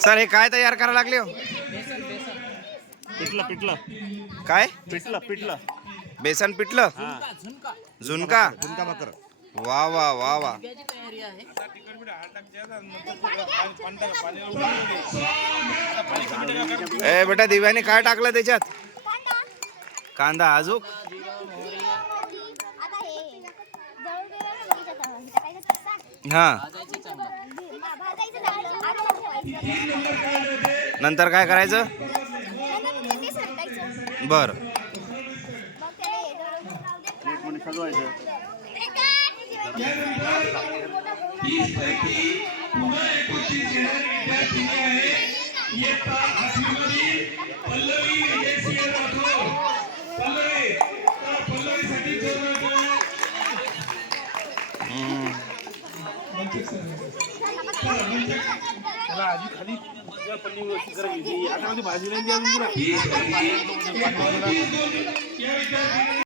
Sir हे काय तयार करायला लागले हो? पिठलं पिठलं काय पिठलं पिठलं बेसन पिठलं झुणका झुणका भाकर. वा वा वा वा. ए बेटा दिव्याने काय टाकलं त्याच्यात? कांदा अजून हा. नंतर काय करायचं? बर. आधी खाली पल्ली व्यवस्थित करायची आता भाजी नाही